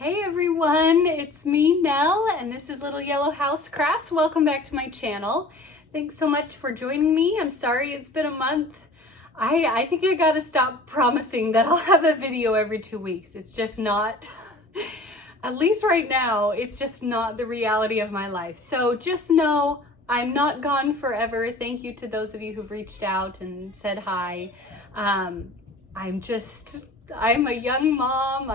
Hey everyone, it's me, Nell, and this is Little Yellow House Crafts. Welcome back to my channel. Thanks so much for joining me. I'm sorry it's been a month. I think I gotta stop promising that I'll have a video every 2 weeks. It's just not, at least right now, it's just not the reality of my life. So just know I'm not gone forever. Thank you to those of you who've reached out and said hi. I'm a young mom.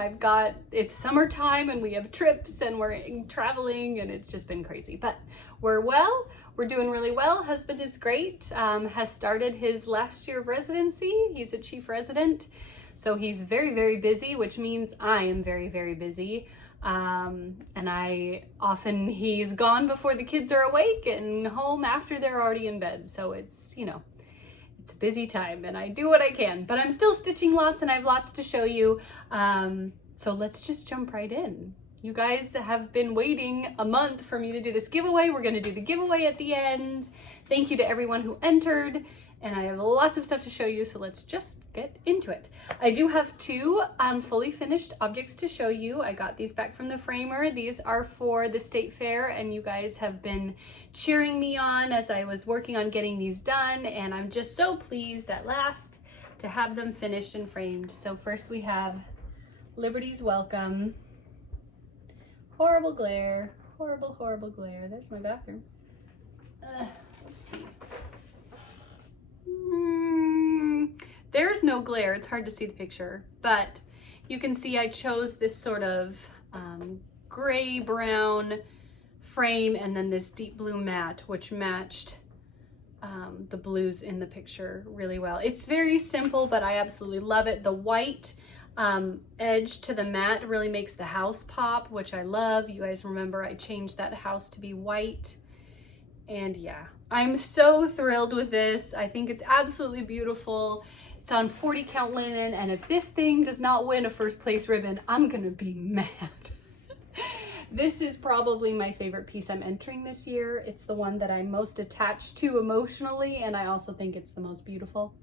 It's summertime and we have trips and we're traveling and it's just been crazy, but we're well. We're doing really well. Husband is great. Has started his last year of residency. He's a chief resident. So he's very, very busy, which means I am very, very busy. And he's gone before the kids are awake and home after they're already in bed. So it's, it's a busy time and I do what I can, but I'm still stitching lots and I have lots to show you. So let's just jump right in. You guys have been waiting a month for me to do this giveaway. We're gonna do the giveaway at the end. Thank you to everyone who entered, and I have lots of stuff to show you, so let's just get into it. I do have two fully finished objects to show you. I got these back from the framer. These are for the state fair, and you guys have been cheering me on as I was working on getting these done, and I'm just so pleased at last to have them finished and framed. So first we have Liberty's Welcome. Horrible glare, horrible, horrible glare. There's my bathroom. Let's see. There's no glare, it's hard to see the picture, but you can see I chose this sort of gray brown frame and then this deep blue matte, which matched the blues in the picture really well. It's very simple, but I absolutely love it. The white edge to the matte really makes the house pop, which I love. You guys remember I changed that house to be white, and yeah, I'm so thrilled with this. I think it's absolutely beautiful. It's on 40 count linen, and if this thing does not win a first place ribbon, I'm gonna be mad. This is probably my favorite piece I'm entering this year. It's the one that I'm most attached to emotionally, and I also think it's the most beautiful.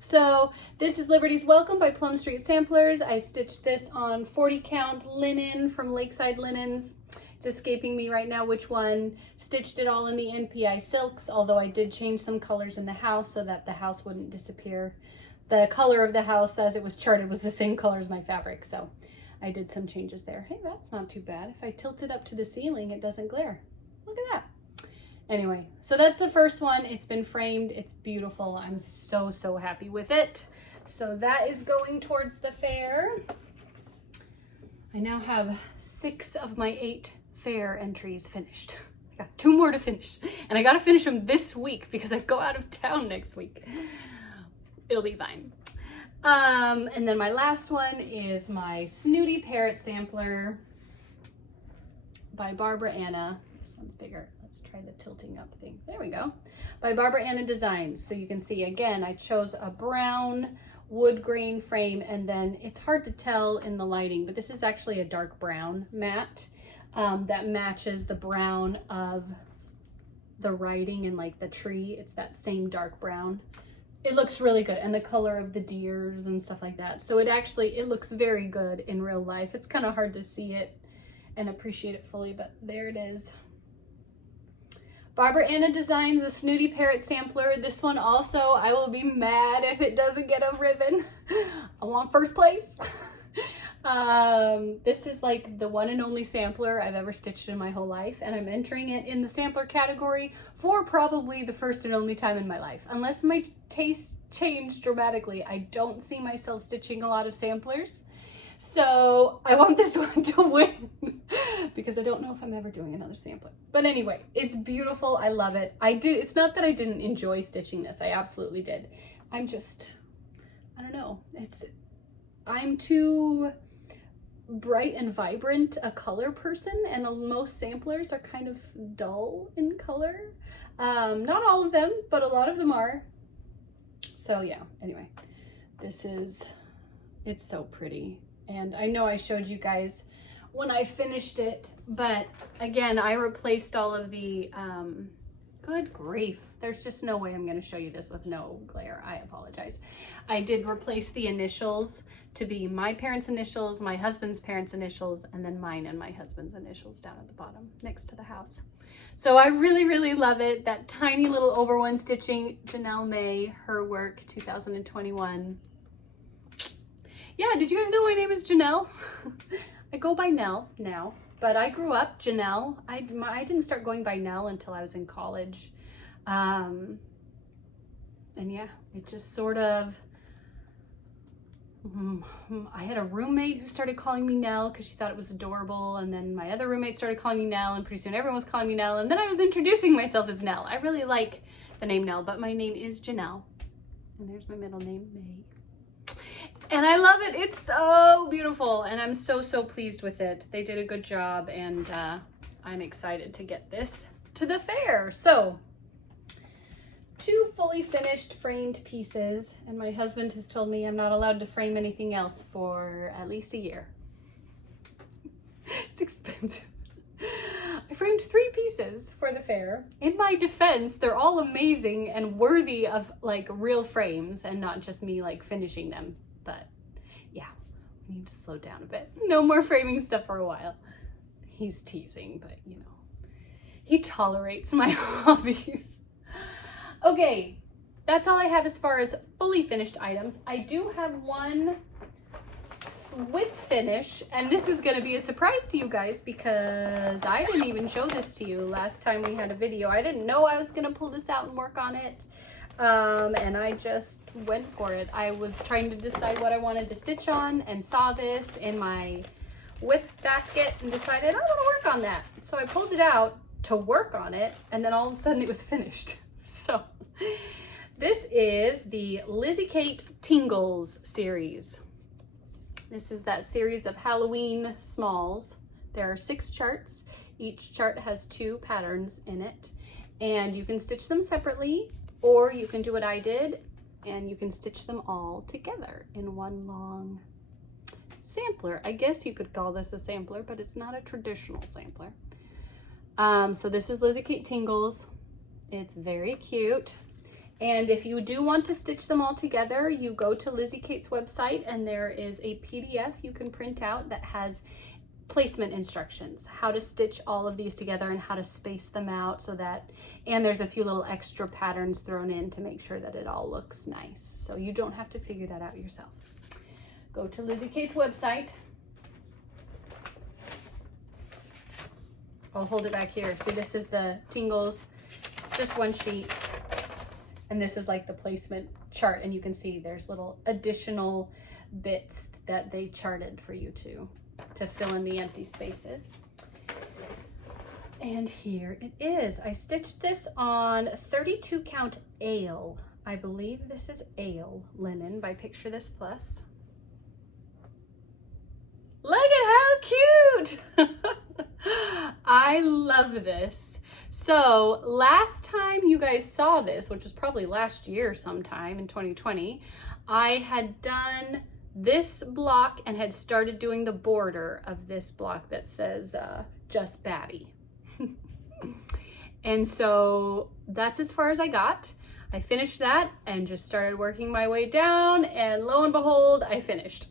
So this is Liberty's Welcome by Plum Street Samplers. I stitched this on 40 count linen from Lakeside Linens. It's escaping me right now which one. Stitched it all in the NPI silks, although I did change some colors in the house so that the house wouldn't disappear. The color of the house as it was charted was the same color as my fabric, so I did some changes there. Hey, that's not too bad. If I tilt it up to the ceiling, it doesn't glare. Look at that. Anyway, so that's the first one. It's been framed. It's beautiful. I'm so, so happy with it. So that is going towards the fair. I now have 6 of my 8 fair entries finished. I got 2 more to finish, and I gotta finish them this week because I go out of town next week. It'll be fine. And then my last one is my Snooty Parrot Sampler by Barbara Anna. This one's bigger. Let's try the tilting up thing. There we go. By Barbara Anna Designs. So you can see, again, I chose a brown wood grain frame, and then it's hard to tell in the lighting, but this is actually a dark brown matte that matches the brown of the writing and like the tree. It's that same dark brown. It looks really good, and the color of the deers and stuff like that. So it looks very good in real life. It's kind of hard to see it and appreciate it fully, but there it is. Barbara Anna Designs, a Snooty Parrot Sampler. This one also, I will be mad if it doesn't get a ribbon. I want first place. This is like the one and only sampler I've ever stitched in my whole life, and I'm entering it in the sampler category for probably the first and only time in my life. Unless my tastes change dramatically, I don't see myself stitching a lot of samplers. So I want this one to win because I don't know if I'm ever doing another sampler. But anyway, it's beautiful. I love it. It's not that I didn't enjoy stitching this. I absolutely did. I don't know. I'm too bright and vibrant a color person, and most samplers are kind of dull in color. Not all of them, but a lot of them are. So yeah, anyway, it's so pretty. And I know I showed you guys when I finished it, but again, I replaced all of the, good grief, There's just no way I'm going to show you this with no glare. I apologize. I did replace the initials to be my parents' initials, my husband's parents' initials, and then mine and my husband's initials down at the bottom next to the house. So I really, really love it. That tiny little over one stitching, Janelle May, her work, 2021. Yeah, did you guys know my name is Janelle? I go by Nell now, but I grew up Janelle. I didn't start going by Nell until I was in college. And yeah, it just sort of, I had a roommate who started calling me Nell because she thought it was adorable. And then my other roommate started calling me Nell, and pretty soon everyone was calling me Nell. And then I was introducing myself as Nell. I really like the name Nell, but my name is Janelle. And there's my middle name, May. And I love it. It's so beautiful. And I'm so, so pleased with it. They did a good job, and I'm excited to get this to the fair. So 2 fully finished framed pieces, and my husband has told me I'm not allowed to frame anything else for at least a year. It's expensive. I framed 3 pieces for the fair. In my defense, they're all amazing and worthy of like real frames and not just me like finishing them. But yeah, we need to slow down a bit. No more framing stuff for a while. He's teasing, but you know, he tolerates my hobbies. Okay, that's all I have as far as fully finished items. I do have one with finish, and this is going to be a surprise to you guys because I didn't even show this to you last time we had a video. I didn't know I was going to pull this out and work on it, and I just went for it. I was trying to decide what I wanted to stitch on and saw this in my whip basket and decided I want to work on that. So I pulled it out to work on it, and then all of a sudden it was finished. So this is the Lizzie Kate Tingles series. This is that series of Halloween smalls. There are 6 charts. Each chart has 2 patterns in it, and you can stitch them separately, or you can do what I did and you can stitch them all together in one long sampler. I guess you could call this a sampler, but it's not a traditional sampler. So this is Lizzie Kate Tingles. It's very cute. And if you do want to stitch them all together, you go to Lizzie Kate's website, and there is a PDF you can print out that has placement instructions, how to stitch all of these together and how to space them out so that, and there's a few little extra patterns thrown in to make sure that it all looks nice. So you don't have to figure that out yourself. Go to Lizzie Kate's website. I'll hold it back here. See, this is the Tingles, just one sheet. And this is like the placement chart, and you can see there's little additional bits that they charted for you to fill in the empty spaces. And here it is. I stitched this on 32 count ale. I believe this is ale linen by Picture This Plus. Look at how cute! I love this. So last time you guys saw this, which was probably last year sometime in 2020, I had done this block and had started doing the border of this block that says Just Batty. And so that's as far as I got. I finished that and just started working my way down, and lo and behold, I finished.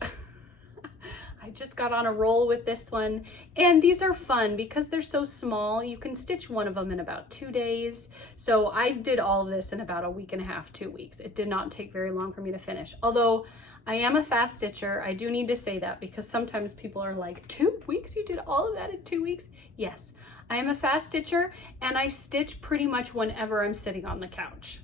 I just got on a roll with this one, and these are fun because they're so small. You can stitch one of them in about 2 days. So I did all of this in about a week and a half, 2 weeks. It did not take very long for me to finish. Although I am a fast stitcher, I do need to say that because sometimes people are like, 2 weeks? You did all of that in 2 weeks? Yes, I am a fast stitcher, and I stitch pretty much whenever I'm sitting on the couch.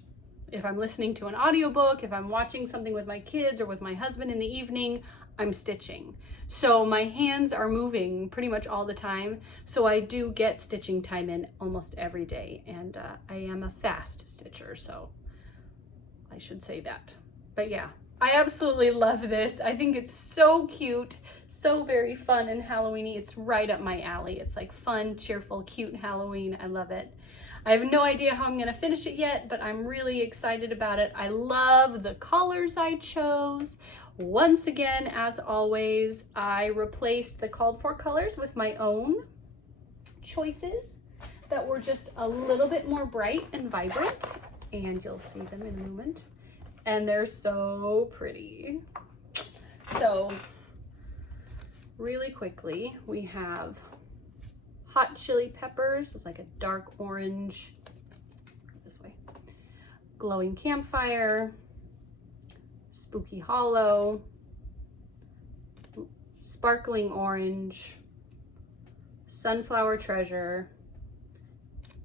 If I'm listening to an audiobook, if I'm watching something with my kids or with my husband in the evening, I'm stitching. So my hands are moving pretty much all the time. So I do get stitching time in almost every day. And I am a fast stitcher, so I should say that. But yeah, I absolutely love this. I think it's so cute, so very fun and Halloween-y. It's right up my alley. It's like fun, cheerful, cute Halloween. I love it. I have no idea how I'm gonna finish it yet, but I'm really excited about it. I love the colors I chose. Once again, as always, I replaced the called for colors with my own choices that were just a little bit more bright and vibrant. and you'll see them in a moment. And they're so pretty. So really quickly, we have hot chili peppers. It's like a dark orange, this way. Glowing campfire, spooky hollow, sparkling orange, sunflower treasure,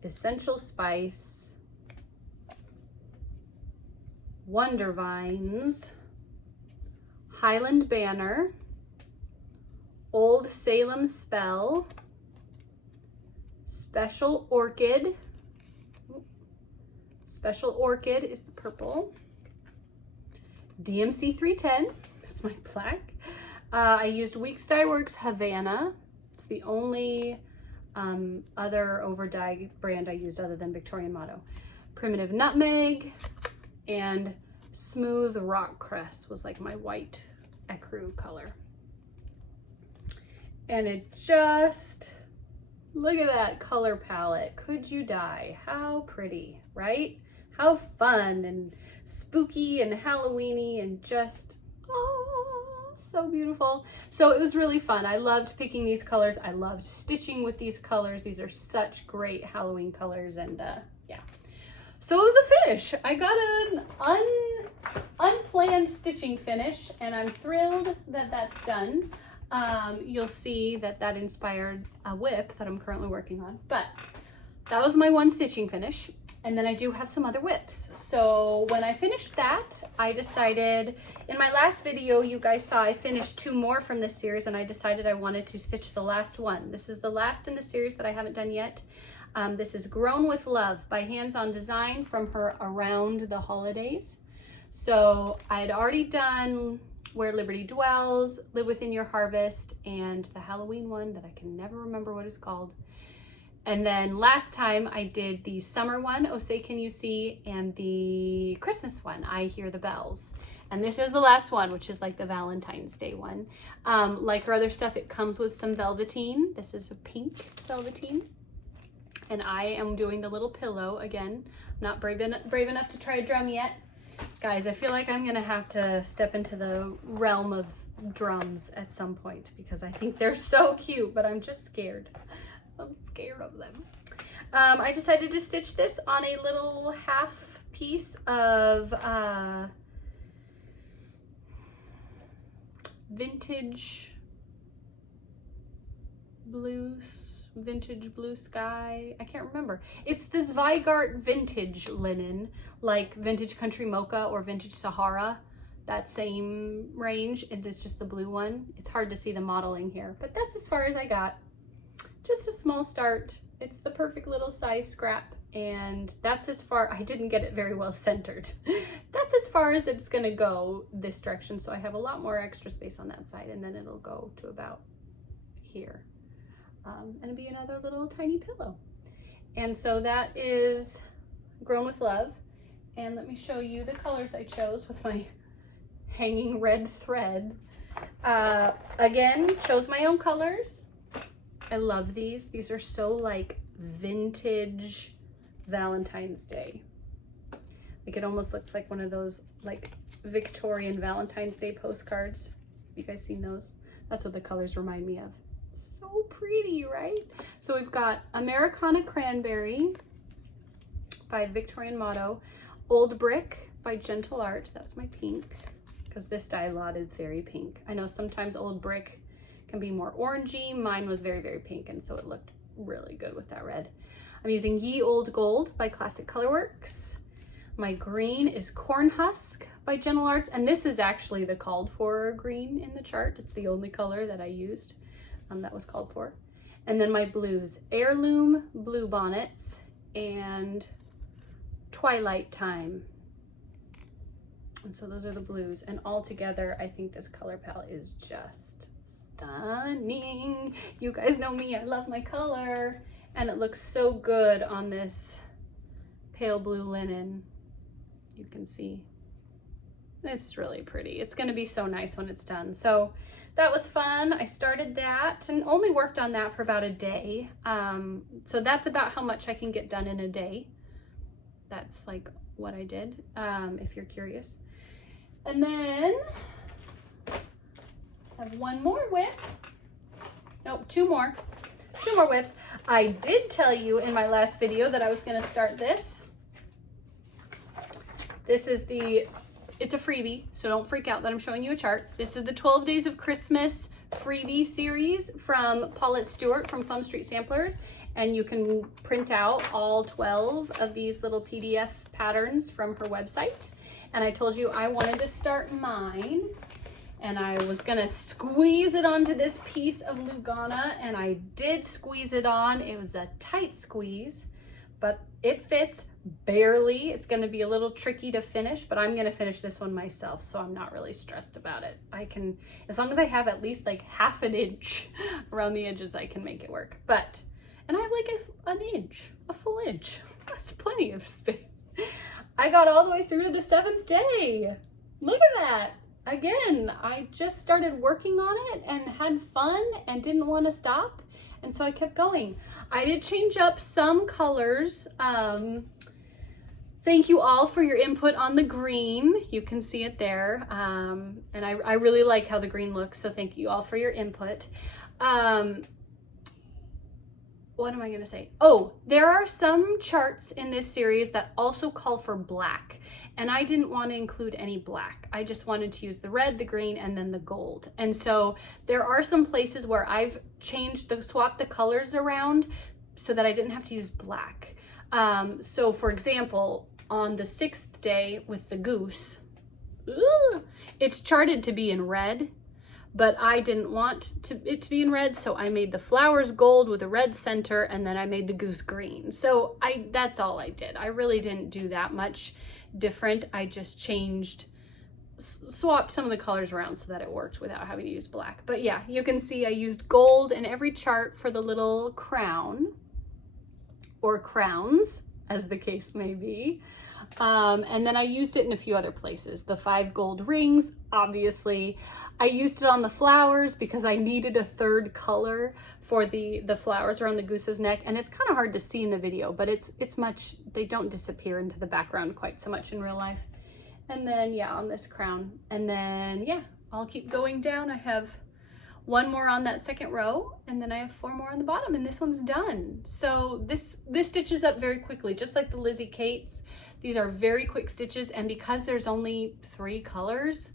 essential spice, wonder vines, Highland banner, old Salem spell, special orchid. Special orchid is the purple. DMC 310, that's my black. I used Weeks Dye Works Havana. It's the only other over dye brand I used other than Victorian Motto. Primitive nutmeg and smooth rock cress was like my white ecru color. And it just, look at that color palette. Could you dye? How pretty, right? How fun and spooky and Halloweeny and just, oh, so beautiful. So it was really fun. I loved picking these colors. I loved stitching with these colors. These are such great Halloween colors, and yeah. So it was a finish. I got an unplanned stitching finish, and I'm thrilled that that's done. You'll see that that inspired a whip that I'm currently working on, but that was my one stitching finish. And then I do have some other whips. So when I finished that, I decided, in my last video, you guys saw I finished 2 more from this series, and I decided I wanted to stitch the last one. This is the last in the series that I haven't done yet. This is Grown with Love by Hands On Design from her Around the Holidays. So I had already done Where Liberty Dwells, Live Within Your Harvest, and the Halloween one that I can never remember what it's called. And then last time I did the summer one, Oh Say Can You See, and the Christmas one, I Hear the Bells. And this is the last one, which is like the Valentine's Day one. Like her other stuff, it comes with some velveteen. This is a pink velveteen. And I am doing the little pillow again. I'm not brave enough to try a drum yet. Guys, I feel like I'm gonna have to step into the realm of drums at some point because I think they're so cute, but I'm just scared. I'm scared of them. I decided to stitch this on a little half piece of vintage blue sky. I can't remember. It's this Vigart vintage linen, like vintage country mocha or vintage Sahara, that same range. And it's just the blue one. It's hard to see the modeling here, but that's as far as I got. Just a small start. It's the perfect little size scrap, and that's as far, I didn't get it very well centered. That's as far as it's gonna go this direction, so I have a lot more extra space on that side, and then it'll go to about here. And it'll be another little tiny pillow. And so that is Grown with Love. And let me show you the colors I chose with my hanging red thread. Again, chose my own colors. I love these. These are so like vintage Valentine's Day. Like it almost looks like one of those like Victorian Valentine's Day postcards. Have you guys seen those? That's what the colors remind me of. So pretty, right? So we've got Americana Cranberry by Victorian Motto, Old Brick by Gentle Art. That's my pink, because this dye lot is very pink. I know sometimes Old Brick can be more orangey. Mine was very, very pink, and so it looked really good with that red. I'm using Ye Old Gold by Classic Colorworks. My green is Corn Husk by Gentle Arts, and this is actually the called for green in the chart. It's the only color that I used that was called for. And then my blues, Heirloom Blue Bonnets and Twilight Time. And so those are the blues, and all together I think this color palette is just stunning. You guys know me, I love my color, and it looks so good on this pale blue linen. You can see it's really pretty. It's going to be so nice when it's done. So that was fun. I started that and only worked on that for about a day. So that's about how much I can get done in a day. That's like what I did, if you're curious. And then I have one more whip. Nope, two more whips. I did tell you in my last video that I was gonna start this. This is it's a freebie, so don't freak out that I'm showing you a chart. This is the 12 Days of Christmas freebie series from Paulette Stewart from Plum Street Samplers. And you can print out all 12 of these little PDF patterns from her website. And I told you I wanted to start mine. And I was gonna squeeze it onto this piece of Lugana, and I did squeeze it on. It was a tight squeeze, but it fits barely. It's gonna be a little tricky to finish, but I'm gonna finish this one myself, so I'm not really stressed about it. I can, as long as I have at least like half an inch around the edges, I can make it work. And I have like an inch, a full inch. That's plenty of space. I got all the way through to the 7th day. Look at that. Again, I just started working on it and had fun and didn't want to stop. And so I kept going. I did change up some colors. Thank you all for your input on the green. You can see it there. And I really like how the green looks. So thank you all for your input. What am I gonna say? Oh, there are some charts in this series that also call for black, and I didn't want to include any black. I just wanted to use the red, the green, and then the gold. And so there are some places where I've swapped the colors around so that I didn't have to use black. So for example, on the 6th day with the goose, it's charted to be in red, but I didn't want it to be in red, so I made the flowers gold with a red center, and then I made the goose green. So that's all I did. I really didn't do that much different. I just swapped some of the colors around so that it worked without having to use black. But yeah, you can see I used gold in every chart for the little crown, or crowns, as the case may be. And then I used it in a few other places. The 5 gold rings, obviously. I used it on the flowers because I needed a 3rd color for the flowers around the goose's neck. And it's kind of hard to see in the video, but they don't disappear into the background quite so much in real life. And then, yeah, on this crown. And then, yeah, I'll keep going down. I have 1 more on that 2nd row, and then I have 4 more on the bottom, and this one's done. So this stitches up very quickly, just like the Lizzie Kate's. These are very quick stitches, and because there's only 3 colors,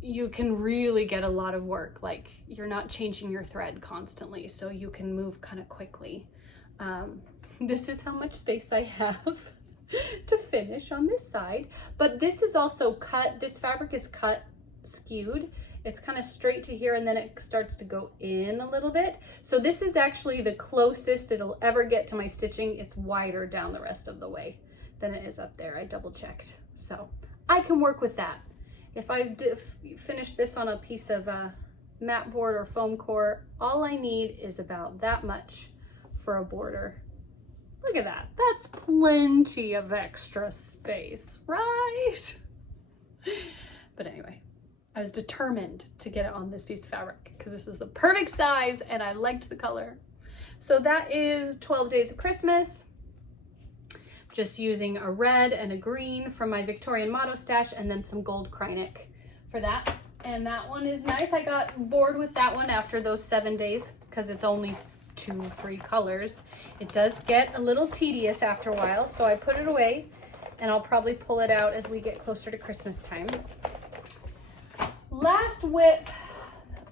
you can really get a lot of work. Like, you're not changing your thread constantly, so you can move kind of quickly. This is how much space I have to finish on this side, but this is also cut. This fabric is cut skewed. It's kind of straight to here, and then it starts to go in a little bit. So this is actually the closest it'll ever get to my stitching. It's wider down the rest of the way than it is up there. I double checked. So I can work with that. If I finish this on a piece of mat board or foam core, all I need is about that much for a border. Look at that. That's plenty of extra space, right? But anyway, I was determined to get it on this piece of fabric because this is the perfect size and I liked the color. So that is 12 Days of Christmas. Just using a red and a green from my Victorian Motto stash, and then some gold Krynic for that. And that one is nice. I got bored with that one after those 7 days because it's only 2 free colors. It does get a little tedious after a while, so I put it away, and I'll probably pull it out as we get closer to Christmas time. Last whip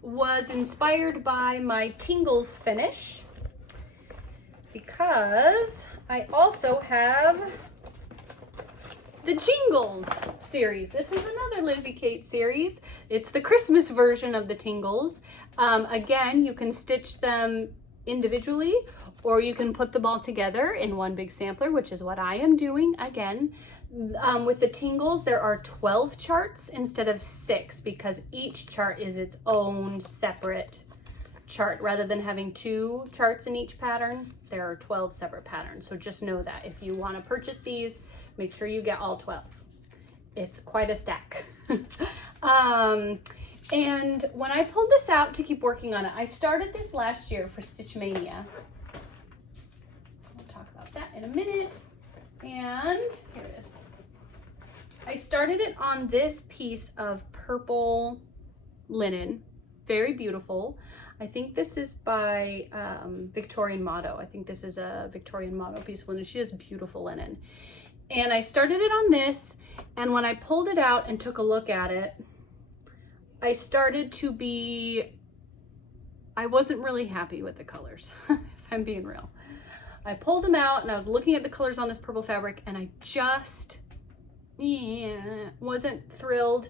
was inspired by my Tingles finish because I also have the Jingles series. This is another Lizzie Kate series. It's the Christmas version of the Tingles. Again, you can stitch them individually, or you can put them all together in one big sampler, which is what I am doing again. With the Tingles, there are 12 charts instead of 6 because each chart is its own separate chart. Rather than having 2 charts in each pattern, there are 12 separate patterns. So just know that if you want to purchase these, make sure you get all 12. It's quite a stack. And when I pulled this out to keep working on it, I started this last year for Stitch Mania. We'll talk about that in a minute. And here it is. I started it on this piece of purple linen, very beautiful. I think this is by Victorian Motto. I think this is a Victorian Motto piece of linen. She has beautiful linen. And I started it on this, and when I pulled it out and took a look at it, I started to be, I wasn't really happy with the colors, if I'm being real. I pulled them out and I was looking at the colors on this purple fabric, and I just, wasn't thrilled.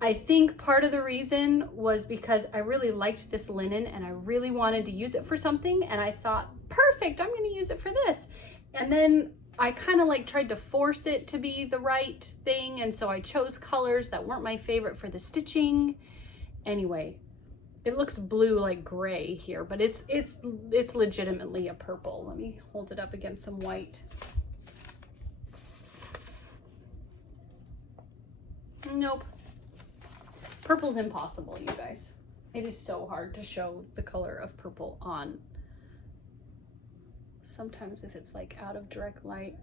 I think part of the reason was because I really liked this linen and I really wanted to use it for something, and I thought, perfect, I'm gonna use it for this. And then I kind of like tried to force it to be the right thing, and so I chose colors that weren't my favorite for the stitching. Anyway, it looks blue like gray here, but it's legitimately a purple. Let me hold it up against some white. Nope. Purple's impossible, you guys. It is so hard to show the color of purple on. Sometimes if it's like out of direct light.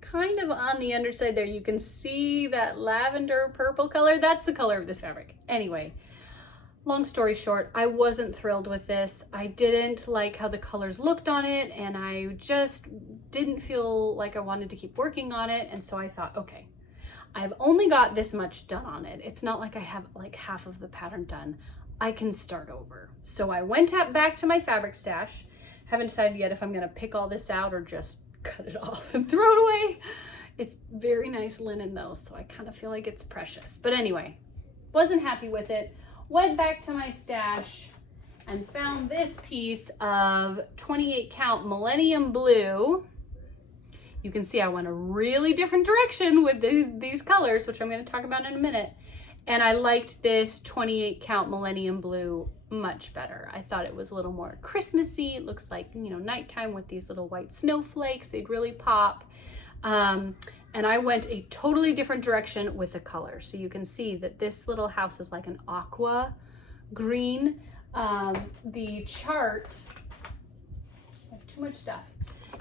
Kind of on the underside there, you can see that lavender purple color. That's the color of this fabric. Anyway, long story short, I wasn't thrilled with this. I didn't like how the colors looked on it, and I just didn't feel like I wanted to keep working on it. And so I thought, okay, I've only got this much done on it. It's not like I have like half of the pattern done. I can start over. So I went back to my fabric stash. Haven't decided yet if I'm gonna pick all this out or just cut it off and throw it away. It's very nice linen though, so I kind of feel like it's precious. But anyway, wasn't happy with it. Went back to my stash and found this piece of 28 count Millennium Blue. You can see I went a really different direction with these colors, which I'm going to talk about in a minute. And I liked this 28 count Millennium Blue much better. I thought it was a little more Christmassy. It looks like, you know, nighttime with these little white snowflakes. They'd really pop. And I went a totally different direction with the color. So you can see that this little house is like an aqua green. The chart, I have too much stuff.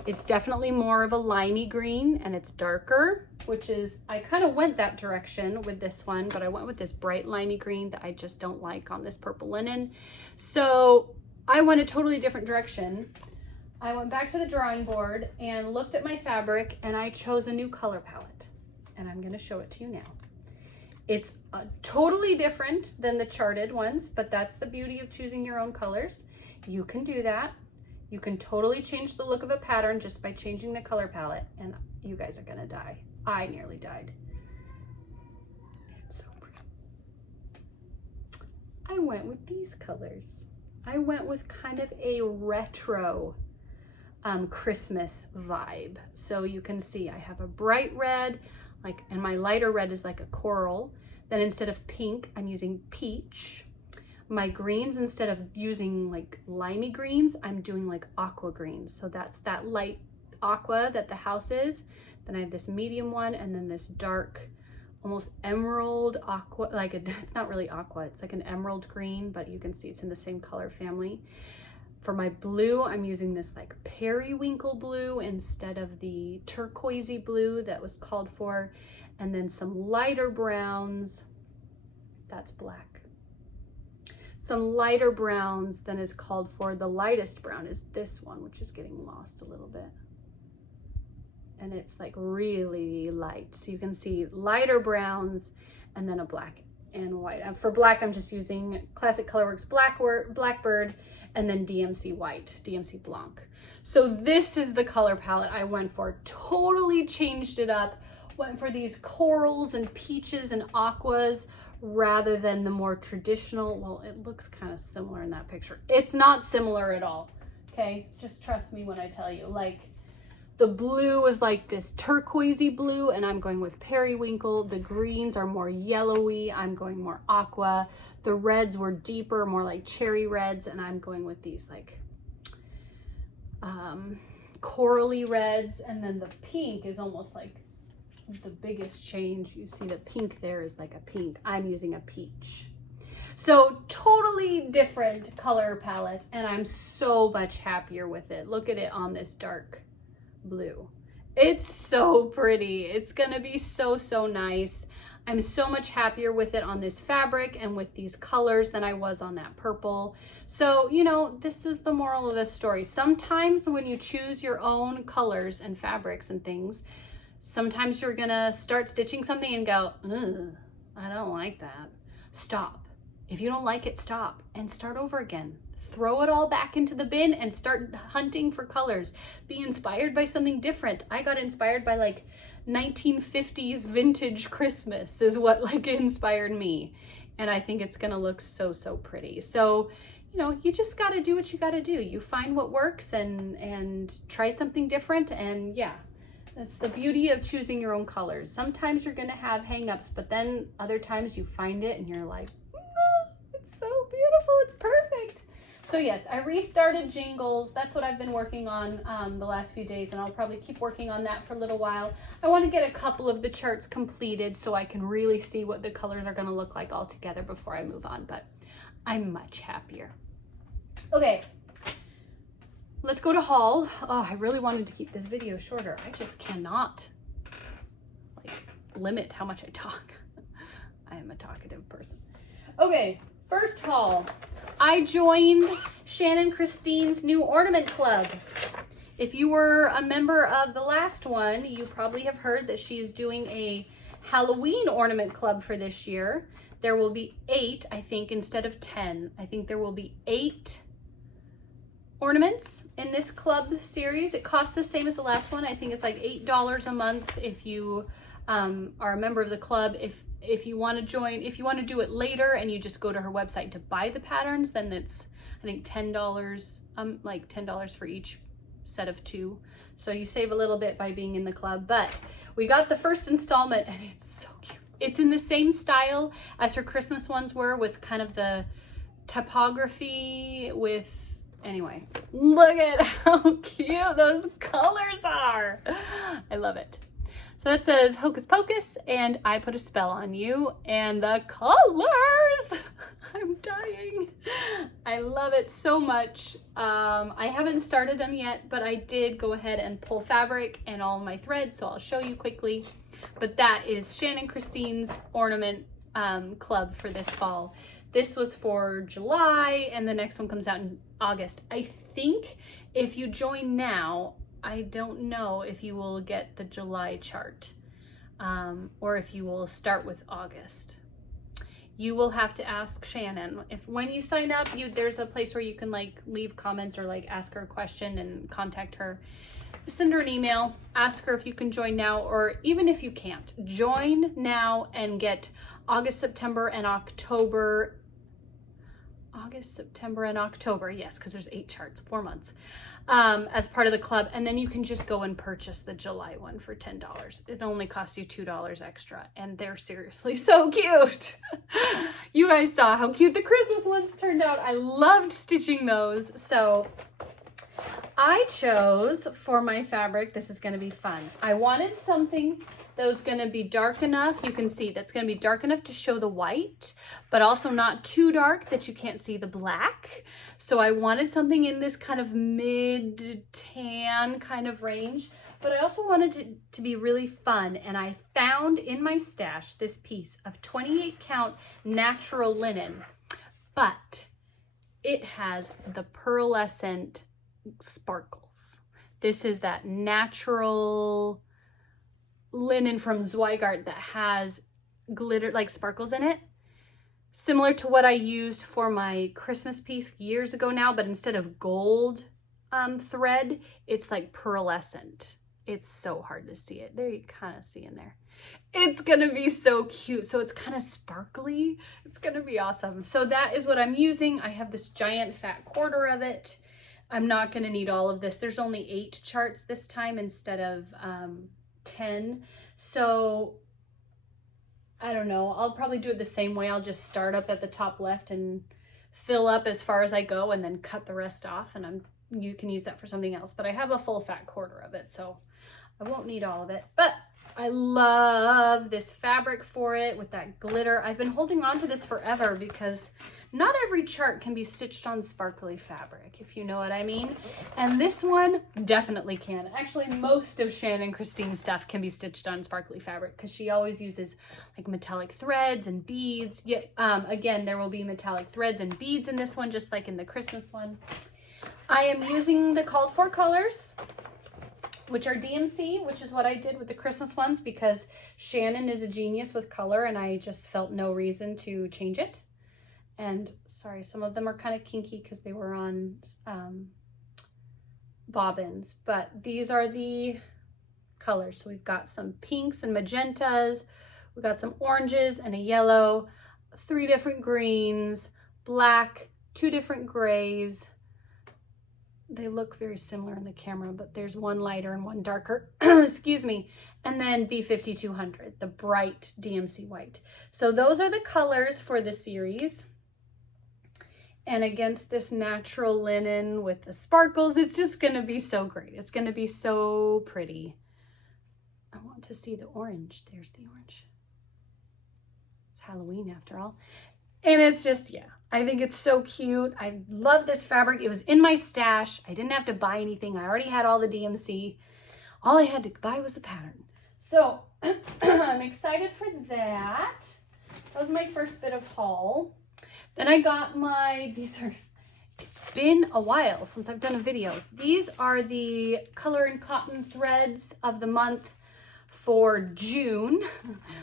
It's definitely more of a limey green, and it's darker, which is, I kind of went that direction with this one, but I went with this bright limey green that I just don't like on this purple linen. So I went a totally different direction. I went back to the drawing board and looked at my fabric, and I chose a new color palette, and I'm going to show it to you now. It's totally different than the charted ones, but that's the beauty of choosing your own colors. You can do that. You can totally change the look of a pattern just by changing the color palette, and you guys are gonna die. I nearly died. It's so pretty. I went with these colors. I went with kind of a retro Christmas vibe. So you can see I have a bright red, and my lighter red is like a coral. Then instead of pink, I'm using peach. My greens, instead of using like limey greens, I'm doing like aqua greens. So that's that light aqua that the house is. Then I have this medium one, and then this dark, almost emerald aqua, it's not really aqua, it's like an emerald green, but you can see it's in the same color family. For my blue, I'm using this like periwinkle blue instead of the turquoisey blue that was called for. And then some lighter browns, that's black. Some lighter browns than is called for. The lightest brown is this one, which is getting lost a little bit. And it's like really light. So you can see lighter browns and then a black and white. And for black, I'm just using Classic Colorworks Blackbird and then DMC White, DMC Blanc. So this is the color palette I went for. Totally changed it up. Went for these corals and peaches and aquas, rather than the more traditional. Well, it looks kind of similar in that picture. It's not similar at all, okay? Just trust me when I tell you. Like, the blue is like this turquoisey blue, and I'm going with periwinkle. The greens are more yellowy. I'm going more aqua. The reds were deeper, more like cherry reds, and I'm going with these like corally reds. And then the pink is almost like the biggest change. You see the pink there is like a pink. I'm using a peach. So totally different color palette, and I'm so much happier with it. Look at it on this dark blue. It's so pretty. It's gonna be so, so nice. I'm so much happier with it on this fabric and with these colors than I was on that purple. So, you know, this is the moral of this story. Sometimes when you choose your own colors and fabrics and things, sometimes you're gonna start stitching something and go, ugh, I don't like that. Stop. If you don't like it, stop and start over again. Throw it all back into the bin and start hunting for colors. Be inspired by something different. I got inspired by like 1950s vintage Christmas is what like inspired me. And I think it's gonna look so, so pretty. So, you know, you just gotta do what you gotta do. You find what works and try something different. And yeah, that's the beauty of choosing your own colors. Sometimes you're gonna have hangups, but then other times you find it and you're like, oh, it's so beautiful, it's perfect. So yes, I restarted Jingles. That's what I've been working on the last few days, and I'll probably keep working on that for a little while. I want to get a couple of the charts completed so I can really see what the colors are going to look like all together before I move on, but I'm much happier. Okay, let's go to haul. Oh, I really wanted to keep this video shorter. I just cannot like limit how much I talk. I am a talkative person. Okay, first haul. I joined Shannon Christine's new ornament club. If you were a member of the last one, you probably have heard that she's doing a Halloween ornament club for this year. There will be 8, I think, instead of 10. I think there will be 8 ornaments in this club series. It costs the same as the last one. I think it's like $8 a month if you are a member of the club. If you want to join, if you want to do it later and you just go to her website to buy the patterns, then it's, I think $10, like $10 for each set of 2. So you save a little bit by being in the club. But we got the first installment and it's so cute. It's in the same style as her Christmas ones were, with kind of the typography with, anyway, look at how cute those colors are. I love it. So it says Hocus Pocus and I Put a Spell on You, and the colors, I'm dying. I love it so much. I haven't started them yet, but I did go ahead and pull fabric and all my threads, so I'll show you quickly. But that is Shannon Christine's ornament club for this fall. This was for July and the next one comes out in August. I think if you join now, I don't know if you will get the July chart or if you will start with August. You will have to ask Shannon. When you sign up, there's a place where you can like leave comments or like ask her a question and contact her. Send her an email, ask her if you can join now, or even if you can't, join now and get August, September, and October. August, September, and October, yes, because there's 8 charts, 4 months, as part of the club. And then you can just go and purchase the July one for $10. It only costs you $2 extra, and they're seriously so cute. You guys saw how cute the Christmas ones turned out. I loved stitching those. So I chose for my fabric, this is going to be fun. I wanted something that was going to be dark enough, you can see that's going to be dark enough to show the white, but also not too dark that you can't see the black. So I wanted something in this kind of mid-tan kind of range, but I also wanted it to be really fun. And I found in my stash this piece of 28 count natural linen, but it has the pearlescent sparkles. This is that natural linen from Zweigart that has glitter, like sparkles in it, similar to what I used for my Christmas piece years ago now, but instead of gold thread, it's like pearlescent. It's so hard to see it. There, you kind of see in there. It's gonna be so cute. So it's kind of sparkly. It's gonna be awesome. So that is what I'm using. I have this giant fat quarter of it. I'm not gonna need all of this. There's only 8 charts this time instead of 10. So I don't know. I'll probably do it the same way. I'll just start up at the top left and fill up as far as I go and then cut the rest off, and you can use that for something else. But I have a full fat quarter of it, so I won't need all of it. But I love this fabric for it with that glitter. I've been holding on to this forever because not every chart can be stitched on sparkly fabric, if you know what I mean. And this one definitely can. Actually, most of Shannon and Christine's stuff can be stitched on sparkly fabric because she always uses like metallic threads and beads. Yet, again, there will be metallic threads and beads in this one, just like in the Christmas one. I am using the called for colors, which are DMC, which is what I did with the Christmas ones because Shannon is a genius with color and I just felt no reason to change it. And sorry, some of them are kind of kinky because they were on bobbins, but these are the colors. So we've got some pinks and magentas, we've got some oranges and a yellow, 3 different greens, black, 2 different grays. They look very similar in the camera, but there's one lighter and one darker, excuse me. And then B5200, the bright DMC white. So those are the colors for the series. And against this natural linen with the sparkles, it's just gonna be so great. It's gonna be so pretty. I want to see the orange. There's the orange. It's Halloween after all. And it's just, yeah, I think it's so cute. I love this fabric. It was in my stash. I didn't have to buy anything. I already had all the DMC. All I had to buy was the pattern. So I'm excited for that. That was my first bit of haul. Then I got it's been a while since I've done a video. These are the Color and Cotton threads of the month for June.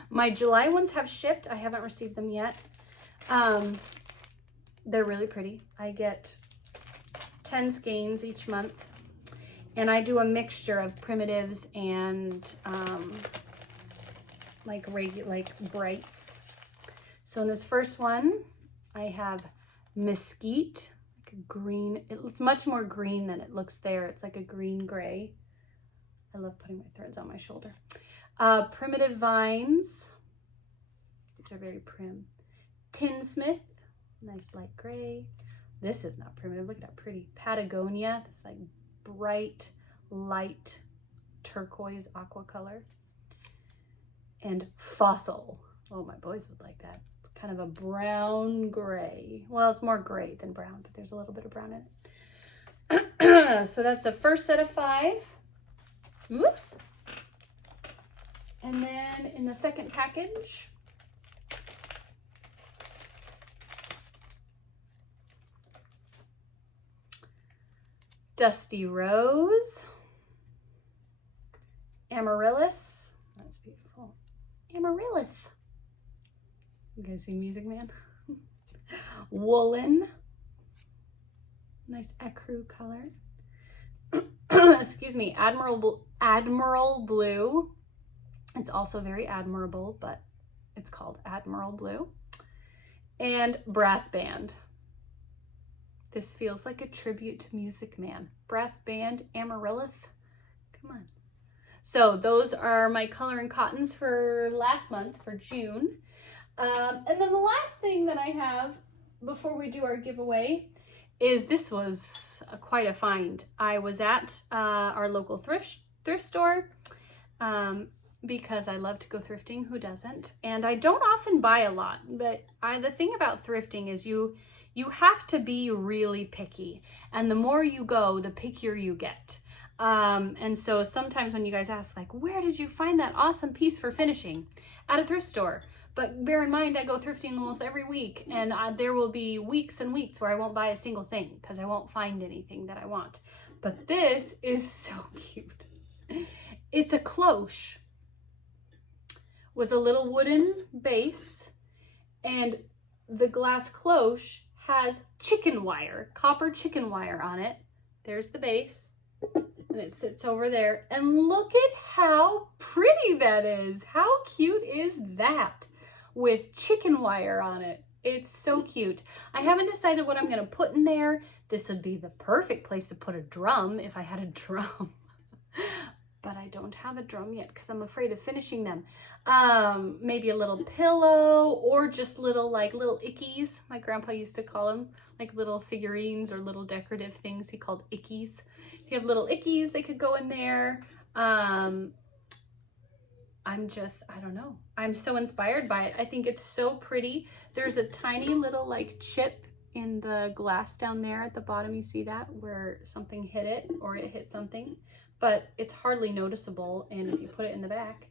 My July ones have shipped. I haven't received them yet. They're really pretty. I get 10 skeins each month, and I do a mixture of primitives and like brights. So in this first one, I have mesquite, like a green. It's much more green than it looks there. It's like a green gray. I love putting my threads on my shoulder. Primitive vines. These are very prim. Tinsmith, nice light gray. This is not primitive. Look at how pretty. Patagonia, this like bright, light turquoise aqua color. And Fossil. Oh, my boys would like that. It's kind of a brown gray. Well, it's more gray than brown, but there's a little bit of brown in it. So that's the first set of 5. Oops. And then in the second package, Dusty Rose, Amaryllis, that's beautiful, Amaryllis, you guys see Music Man? Woolen, nice ecru color, excuse me, Admiral Blue, it's also very admirable, but it's called Admiral Blue, and Brass Band. This feels like a tribute to Music Man. Brass Band, Amaryllis. Come on. So those are my Color and Cottons for last month, for June. And then the last thing that I have before we do our giveaway is this was quite a find. I was at our local thrift store because I love to go thrifting. Who doesn't? And I don't often buy a lot, but the thing about thrifting is you have to be really picky, and the more you go, the pickier you get. And so sometimes when you guys ask, like, where did you find that awesome piece for finishing? At a thrift store. But bear in mind, I go thrifting almost every week, and there will be weeks and weeks where I won't buy a single thing because I won't find anything that I want. But this is so cute. It's a cloche with a little wooden base, and the glass cloche has chicken wire, copper chicken wire on it. There's the base, and it sits over there. And look at how pretty that is. How cute is that with chicken wire on it? It's so cute. I haven't decided what I'm gonna put in there. This would be the perfect place to put a drum if I had a drum. But I don't have a drum yet because I'm afraid of finishing them. Maybe a little pillow, or just little ickies. My grandpa used to call them, like little figurines or little decorative things he called ickies. If you have little ickies, they could go in there. I I don't know. I'm so inspired by it. I think it's so pretty. There's a tiny little like chip in the glass down there at the bottom. You see that where something hit it or it hit something, but it's hardly noticeable. And if you put it in the back,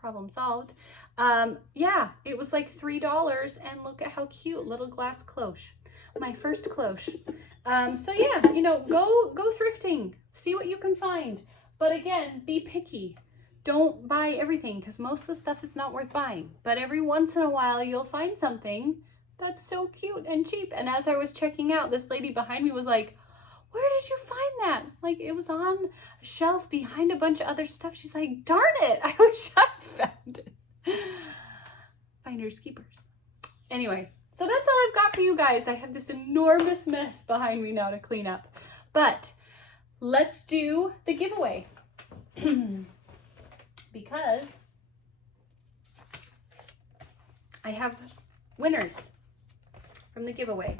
problem solved. Yeah, it was like $3 and look at how cute, little glass cloche. My first cloche. So yeah, you know, go thrifting, see what you can find. But again, be picky. Don't buy everything because most of the stuff is not worth buying. But every once in a while, you'll find something that's so cute and cheap. And as I was checking out, this lady behind me was like, where did you find that? Like, it was on a shelf behind a bunch of other stuff. She's like, darn it, I wish I found it. Finders keepers. Anyway, so that's all I've got for you guys. I have this enormous mess behind me now to clean up. But let's do the giveaway. Because I have winners from the giveaway.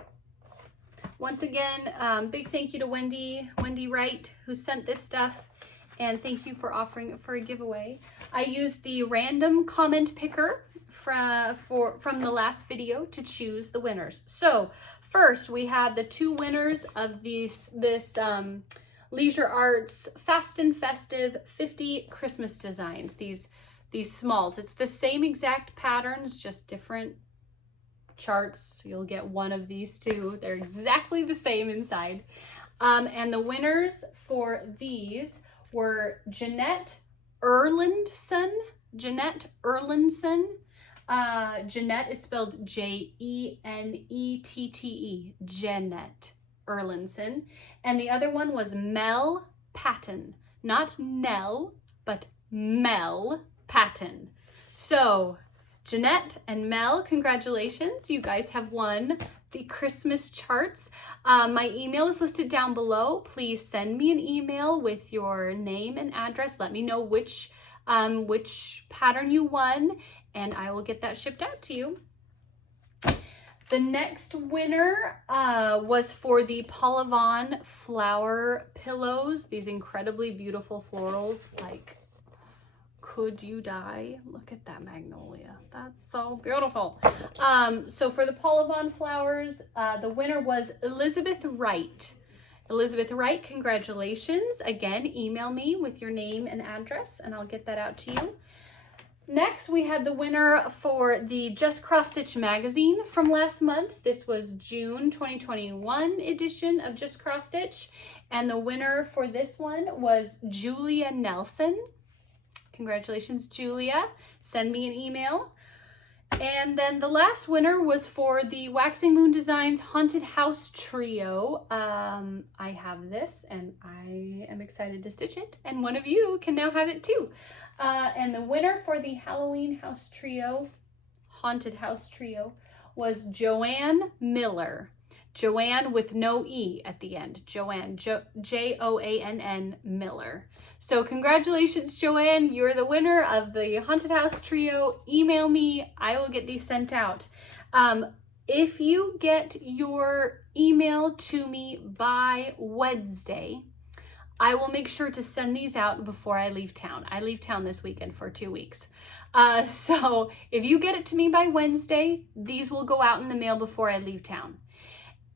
Once again, big thank you to Wendy Wright, who sent this stuff, and thank you for offering it for a giveaway. I used the random comment picker from the last video to choose the winners. So first, we had the 2 winners of this Leisure Arts Fast and Festive 50 Christmas designs, these smalls. It's the same exact patterns, just different charts. You'll get one of these 2. They're exactly the same inside. And the winners for these were Jeanette Erlandson. Jeanette is spelled J-E-N-E-T-T-E. Jeanette Erlandson. And the other one was Mel Patton. Not Nell, but Mel Patton. So, Jeanette and Mel, congratulations. You guys have won the Christmas charts. My email is listed down below. Please send me an email with your name and address. Let me know which pattern you won, and I will get that shipped out to you. The next winner was for the Paula Vaughn flower pillows. These incredibly beautiful florals, like, could you die? Look at that magnolia. That's so beautiful. So for the Paula Vaughn flowers, the winner was Elizabeth Wright. Elizabeth Wright, congratulations. Again, email me with your name and address, and I'll get that out to you. Next, we had the winner for the Just Cross Stitch magazine from last month. This was June 2021 edition of Just Cross Stitch. And the winner for this one was Julia Nelson. Congratulations, Julia. Send me an email. And then the last winner was for the Waxing Moon Designs Haunted House Trio. I have this and I am excited to stitch it. And one of you can now have it too. And the winner for the Halloween House Trio, Haunted House Trio, was Joanne Miller. Joanne with no E at the end. Joanne, J-O-A-N-N Miller. So congratulations, Joanne. You're the winner of the Haunted House Trio. Email me. I will get these sent out. If you get your email to me by Wednesday, I will make sure to send these out before I leave town. I leave town this weekend for 2 weeks. So if you get it to me by Wednesday, these will go out in the mail before I leave town.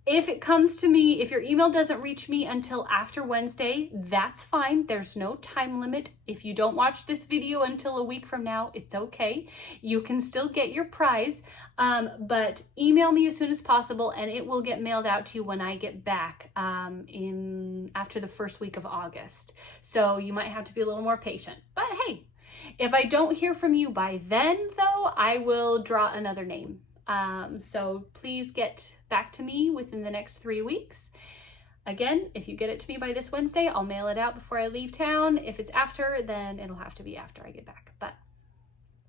If it comes to me, if your email doesn't reach me until after Wednesday, that's fine. There's no time limit. If you don't watch this video until a week from now, it's okay. You can still get your prize, but email me as soon as possible and it will get mailed out to you when I get back after the first week of August. So you might have to be a little more patient, but hey, if I don't hear from you by then though, I will draw another name. So please get back to me within the next 3 weeks. Again, if you get it to me by this Wednesday, I'll mail it out before I leave town. If it's after, then it'll have to be after I get back. But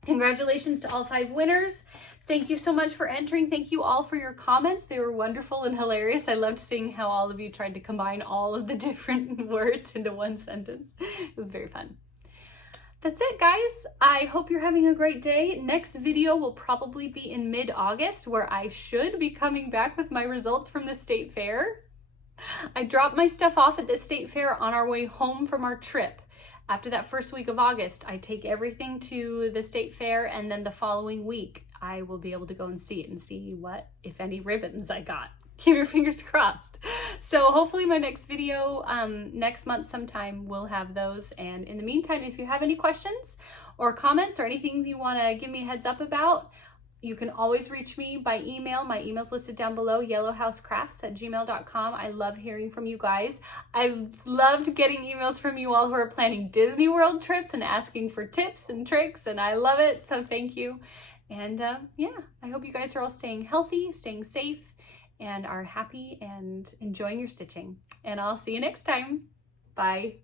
congratulations to all 5 winners. Thank you so much for entering. Thank you all for your comments. They were wonderful and hilarious. I loved seeing how all of you tried to combine all of the different words into one sentence. It was very fun. That's it, guys. I hope you're having a great day. Next video will probably be in mid-August, where I should be coming back with my results from the state fair. I dropped my stuff off at the state fair on our way home from our trip. After that first week of August, I take everything to the state fair, and then the following week, I will be able to go and see it and see what, if any, ribbons I got. Keep your fingers crossed. So hopefully my next video next month sometime will have those. And in the meantime, if you have any questions or comments or anything you want to give me a heads up about, you can always reach me by email. My email's listed down below, yellowhousecrafts@gmail.com. I love hearing from you guys. I've loved getting emails from you all who are planning Disney World trips and asking for tips and tricks, and I love it, so thank you. And yeah, I hope you guys are all staying healthy, staying safe, and are happy and enjoying your stitching. And I'll see you next time. Bye.